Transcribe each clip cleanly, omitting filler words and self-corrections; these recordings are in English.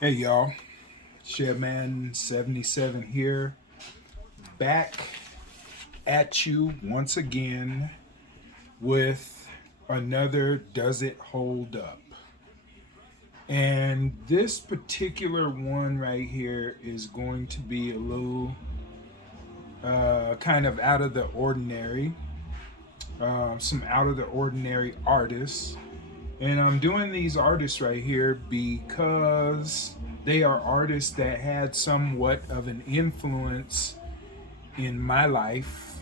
Hey y'all, Shedman77 here, back at you once again with another Does It Hold Up? And this particular one right here is going to be a little kind of out of the ordinary, some out of the ordinary artists. And I'm doing these artists right here because they are artists that had somewhat of an influence in my life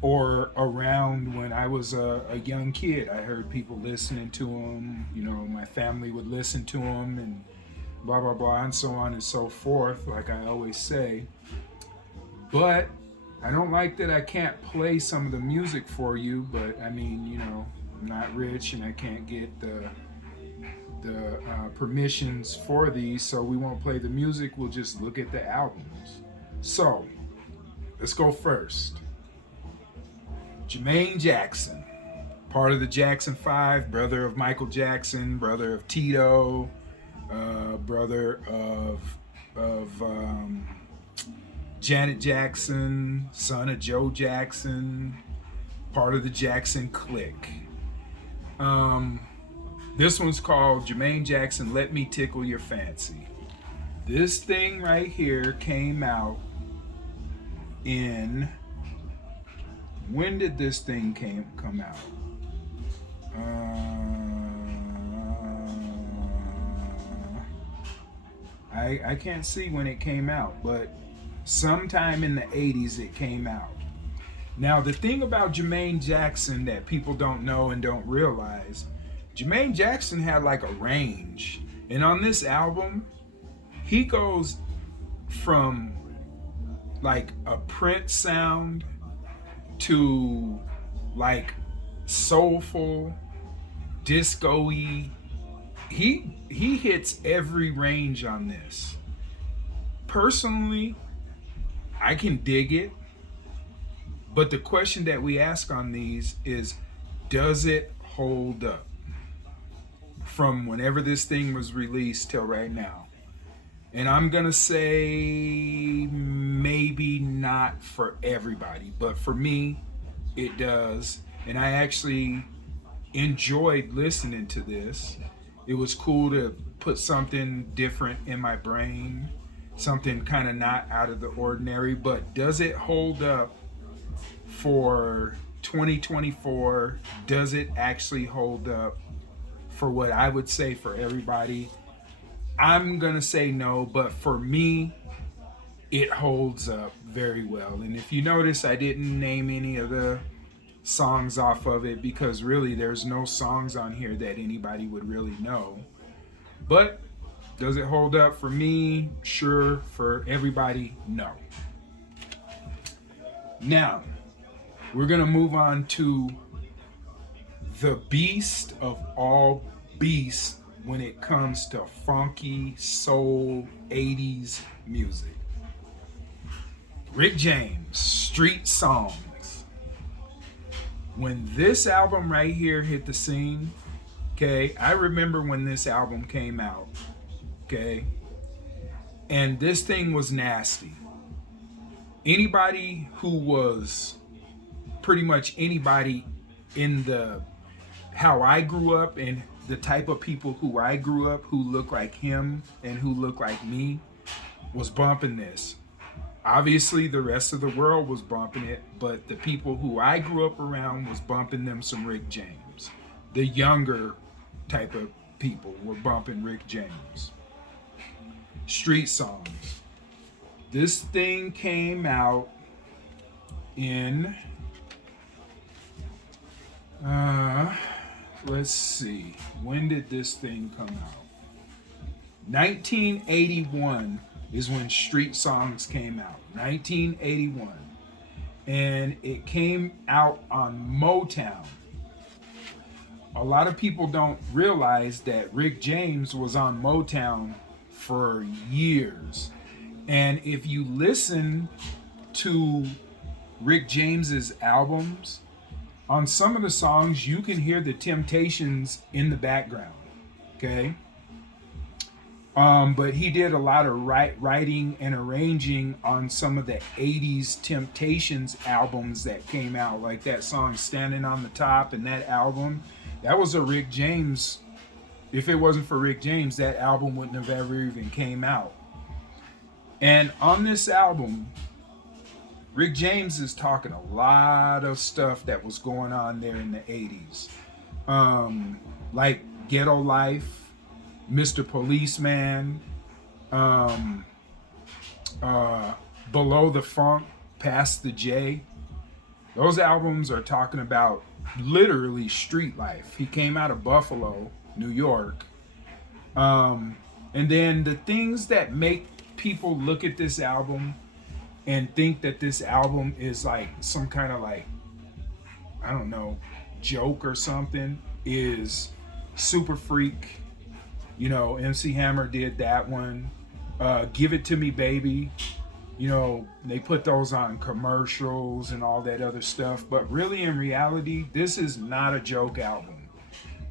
or around when I was a young kid. I heard people listening to them, my family would listen to them and blah, blah, blah, and so on and so forth, like I always say. But I don't like that I can't play some of the music for you, but I mean, I'm not rich and I can't get the permissions for these, so we won't play the music. We'll just look at the albums. So let's go first. Jermaine Jackson, part of the Jackson 5, brother of Michael Jackson, brother of Tito, brother of Janet Jackson, son of Joe Jackson, part of the Jackson clique. This one's called Jermaine Jackson, Let Me Tickle Your Fancy. This thing right here came out in, when did this thing come out? I can't see when it came out, but sometime in the 80s it came out. Now, the thing about Jermaine Jackson that people don't know and don't realize, Jermaine Jackson had like a range. And on this album, he goes from like a Prince sound to like soulful, disco-y. He hits every range on this. Personally, I can dig it. But the question that we ask on these is, does it hold up? From whenever this thing was released till right now. And I'm going to say maybe not for everybody, but for me, it does. And I actually enjoyed listening to this. It was cool to put something different in my brain, something kind of not out of the ordinary. But does it hold up for 2024? Does it actually hold up for what I would say for everybody? I'm going to say no, but for me, it holds up very well. And if you notice, I didn't name any of the songs off of it because really there's no songs on here that anybody would really know. But does it hold up for me? Sure. For everybody, no. Now, we're going to move on to the beast of all beasts when it comes to funky soul 80s music. Rick James, Street Songs. When this album right here hit the scene, okay, I remember when this album came out, okay, and this thing was nasty. Anybody who was pretty much anybody in the how I grew up and the type of people who I grew up who look like him and who look like me was bumping this. Obviously, the rest of the world was bumping it, but the people who I grew up around was bumping them some Rick James. The younger type of people were bumping Rick James. Street Songs. This thing came out in, let's see, when did this thing come out? 1981 is when Street Songs came out. 1981. And it came out on Motown. A lot of people don't realize that Rick James was on Motown for years. And if you listen to Rick James's albums, on some of the songs you can hear the Temptations in the background. Okay? But he did a lot of writing and arranging on some of the 80s Temptations albums that came out, like that song Standing on the Top, and that album. That was a Rick James. If it wasn't for Rick James, that album wouldn't have ever even came out. And on this album, Rick James is talking a lot of stuff that was going on there in the 80s. Like Ghetto Life, Mr. Policeman, Below the Funk, Past the J. Those albums are talking about literally street life. He came out of Buffalo, New York. And then the things that make people look at this album and think that this album is like some kind of like, I don't know, joke or something is Super Freak. You know, MC Hammer did that one. Give It to Me Baby. You know, they put those on commercials and all that other stuff. But really, in reality, this is not a joke album.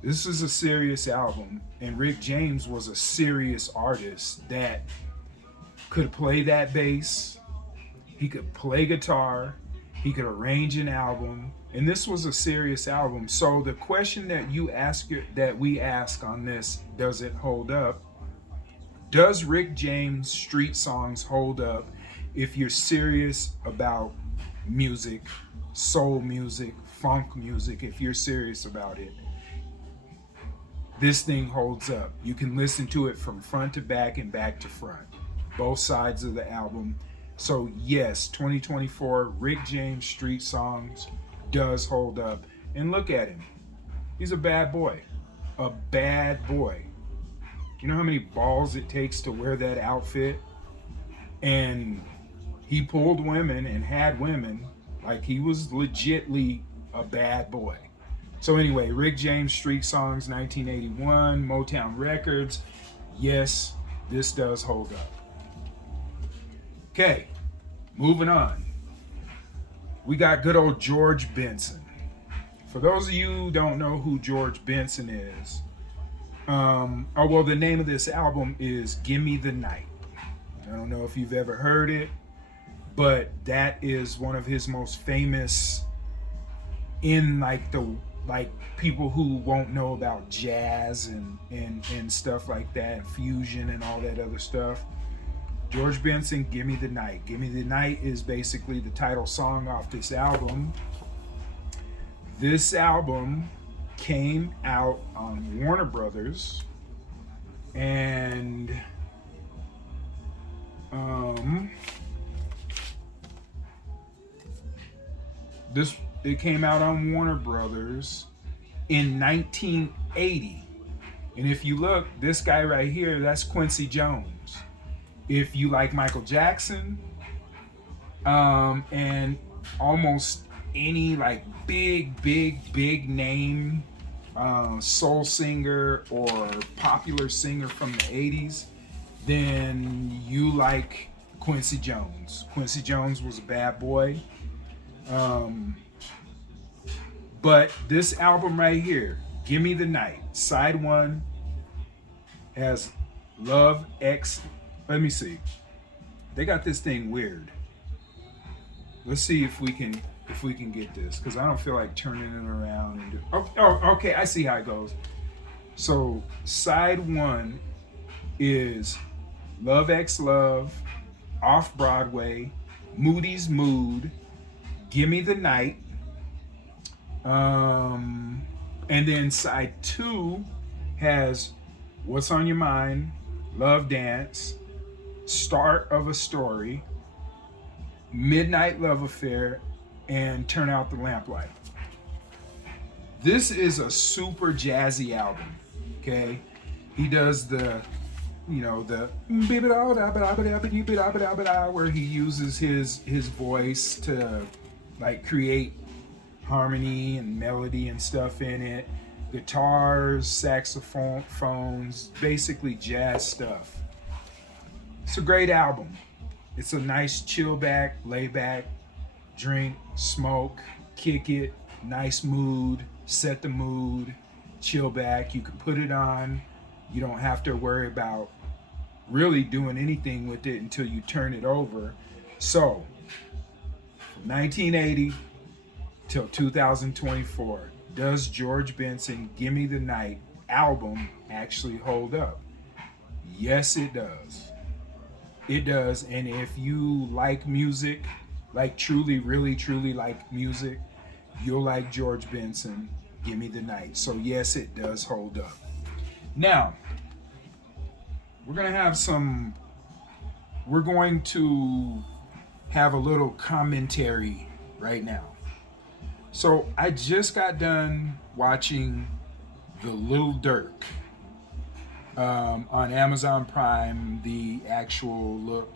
This is a serious album. And Rick James was a serious artist that could play that bass. He could play guitar. He could arrange an album. And this was a serious album. So the question that we ask on this, does it hold up? Does Rick James street songs hold up if you're serious about music, soul music, funk music, if you're serious about it? This thing holds up. You can listen to it from front to back and back to front, both sides of the album. So yes, 2024 Rick James street songs does hold up. And look at him. He's a bad boy. A bad boy. You know how many balls it takes to wear that outfit? And he pulled women and had women. Like, he was legitly a bad boy. So anyway, Rick James street songs, 1981, Motown Records. Yes, this does hold up. Okay, moving on. We got good old George Benson. For those of you who don't know who George Benson is, the name of this album is Gimme the Night. I don't know if you've ever heard it, but that is one of his most famous in people who won't know about jazz and stuff like that, fusion and all that other stuff. George Benson, Gimme the Night. Gimme the Night is basically the title song off this album. This album came out on Warner Brothers, and it came out on Warner Brothers in 1980. And if you look, this guy right here, that's Quincy Jones. If you like Michael Jackson, and almost any like big name soul singer or popular singer from the 80s, then you like Quincy Jones. Quincy Jones was a bad boy. But this album right here, Gimme the Night, side one, has Love X. Let me see. They got this thing weird. Let's see if we can get this, because I don't feel like turning it around and okay, I see how it goes. So side one is Love X Love, Off Broadway, Moody's Mood, Gimme the Night, and then side two has What's on Your Mind, Love Dance, Start of a Story, Midnight Love Affair, and Turn Out the Lamplight. This is a super jazzy album, okay? He does the where he uses his voice to like create harmony and melody and stuff in it. Guitars, saxophones, basically jazz stuff. It's a great album. It's a nice chill back, lay back, drink, smoke, kick it, nice mood, set the mood, chill back. You can put it on. You don't have to worry about really doing anything with it until you turn it over. So, from 1980 till 2024, does George Benson Gimme the Night album actually hold up? Yes, it does. It does. And if you like music, like truly, really, truly like music, you'll like George Benson Gimme the Night. So, yes, it does hold up. Now, we're going to have some, we're going to have a little commentary right now. So I just got done watching The Little Dirk on Amazon Prime, the actual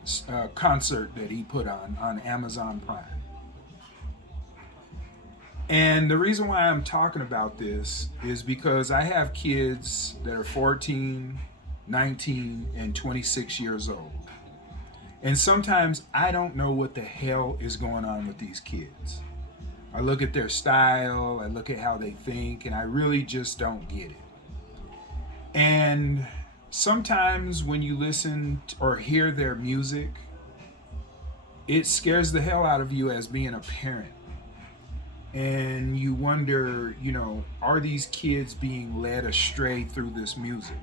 concert that he put on Amazon Prime. And the reason why I'm talking about this is because I have kids that are 14, 19, and 26 years old. And sometimes I don't know what the hell is going on with these kids. I look at their style, I look at how they think, and I really just don't get it. And sometimes when you listen or hear their music, it scares the hell out of you as being a parent. And you wonder, you know, are these kids being led astray through this music?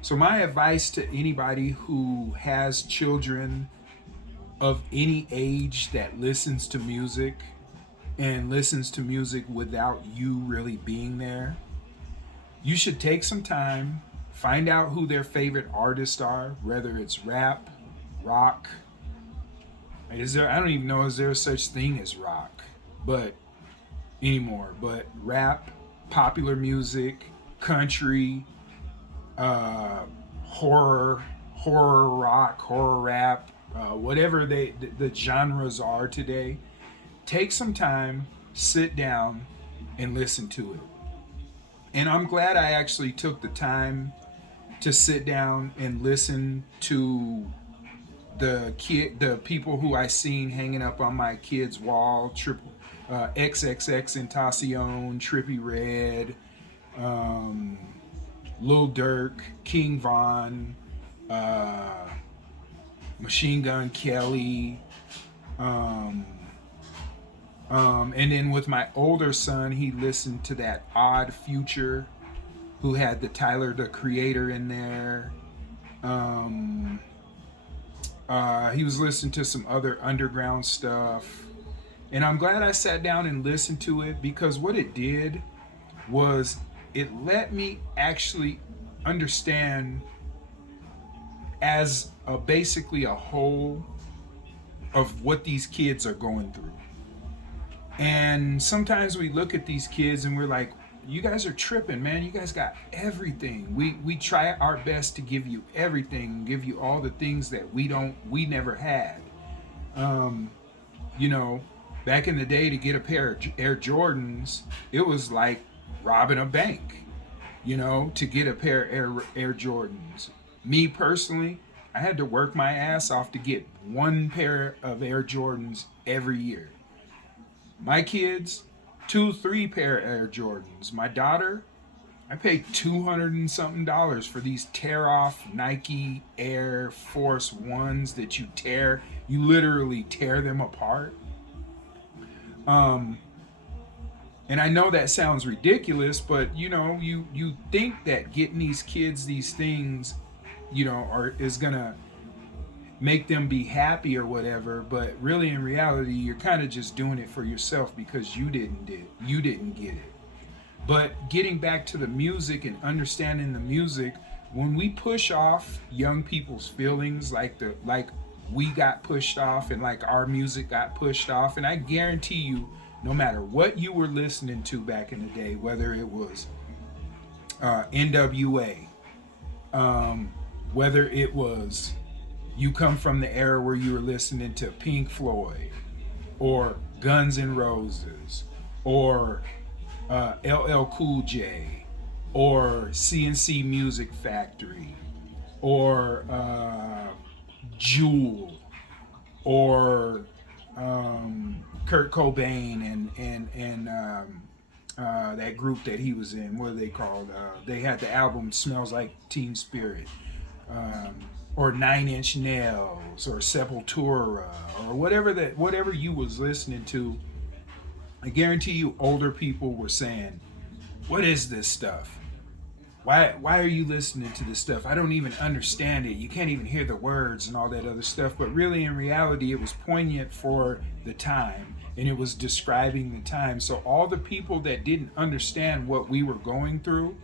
So my advice to anybody who has children of any age that listens to music and listens to music without you really being there, you should take some time, find out who their favorite artists are, whether it's rap, rock. I don't even know, is there such thing as rock, but anymore, but rap, popular music, country, horror rock, horror rap, whatever the genres are today. Take some time, sit down, and listen to it. And I'm glad I actually took the time to sit down and listen to the people who I seen hanging up on my kid's wall, XXXTentacion, Trippie Redd, Lil Durk, King Von, Machine Gun Kelly, and then with my older son, he listened to that Odd Future, who had the Tyler the Creator in there. He was listening to some other underground stuff. And I'm glad I sat down and listened to it, because what it did was it let me actually understand as basically a whole of what these kids are going through. And sometimes we look at these kids and we're like, you guys are tripping, man. You guys got everything. We try our best to give you everything, give you all the things that we never had. You know, back in the day, to get a pair of Air Jordans, it was like robbing a bank, you know, to get a pair of Air Jordans. Me personally, I had to work my ass off to get one pair of Air Jordans every year. My kids, 2-3 pair of Air Jordans. My daughter, I paid $200 and something for these tear off Nike Air Force Ones that you literally tear them apart. And I know that sounds ridiculous, but you know, you think that getting these kids these things, you know, is gonna make them be happy or whatever, but really in reality, you're kind of just doing it for yourself because you didn't get it. But getting back to the music and understanding the music, when we push off young people's feelings like we got pushed off and like our music got pushed off, and I guarantee you, no matter what you were listening to back in the day, whether it was NWA, whether it was, you come from the era where you were listening to Pink Floyd or Guns N' Roses or LL Cool J or CNC Music Factory or Jewel or Kurt Cobain and that group that he was in, what are they called? They had the album Smells Like Teen Spirit. um, or Nine Inch Nails or Sepultura or whatever you was listening to, I guarantee you older people were saying, "What is this stuff? Why are you listening to this stuff? I don't even understand it. You can't even hear the words and all that other stuff." But really, in reality, it was poignant for the time, and it was describing the time. So all the people that didn't understand what we were going through,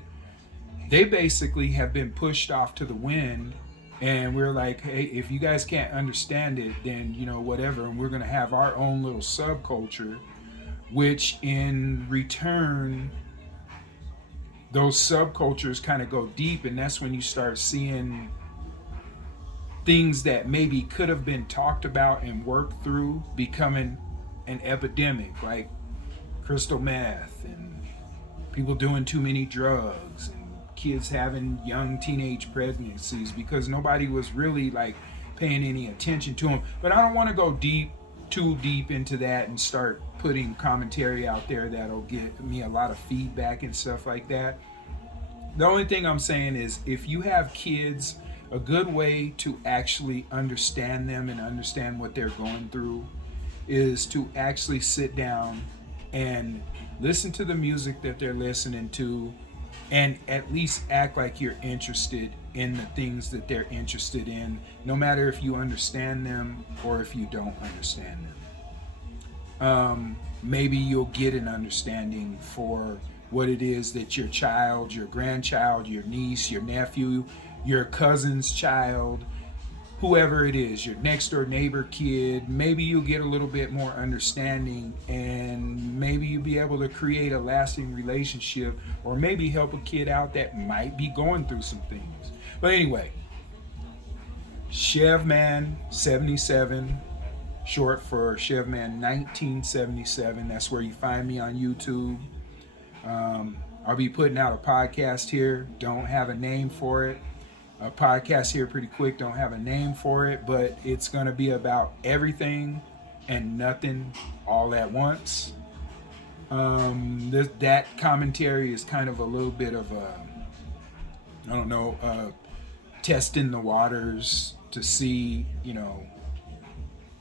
they basically have been pushed off to the wind. And we're like, hey, if you guys can't understand it, then whatever. And we're gonna have our own little subculture, which in return, those subcultures kind of go deep, and that's when you start seeing things that maybe could have been talked about and worked through becoming an epidemic, like crystal meth and people doing too many drugs and kids having young teenage pregnancies because nobody was really like paying any attention to them. But I don't want to go too deep into that and start putting commentary out there that'll get me a lot of feedback and stuff like that. The only thing I'm saying is, if you have kids, a good way to actually understand them and understand what they're going through is to actually sit down and listen to the music that they're listening to, and at least act like you're interested in the things that they're interested in, no matter if you understand them or if you don't understand them. Maybe you'll get an understanding for what it is that your child, your grandchild, your niece, your nephew, your cousin's child, whoever it is, your next door neighbor kid, maybe you'll get a little bit more understanding, and maybe you'll be able to create a lasting relationship, or maybe help a kid out that might be going through some things. But anyway, Chevman 77, short for Chevman 1977. That's where you find me on YouTube. I'll be putting out a podcast here. Don't have a name for it. A podcast here pretty quick. Don't have a name for it, but it's going to be about everything and nothing all at once. That commentary is kind of a little bit of testing the waters to see,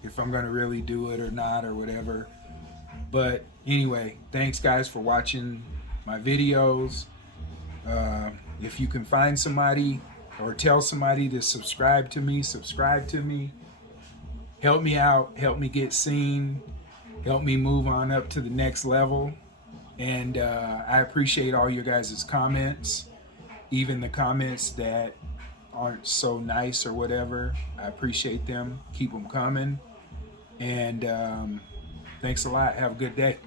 if I'm going to really do it or not or whatever. But anyway, thanks guys for watching my videos. If you can find somebody or tell somebody to subscribe to me. Help me out, help me get seen, help me move on up to the next level. And I appreciate all your guys' comments, even the comments that aren't so nice or whatever. I appreciate them. Keep them coming. And thanks a lot. Have a good day.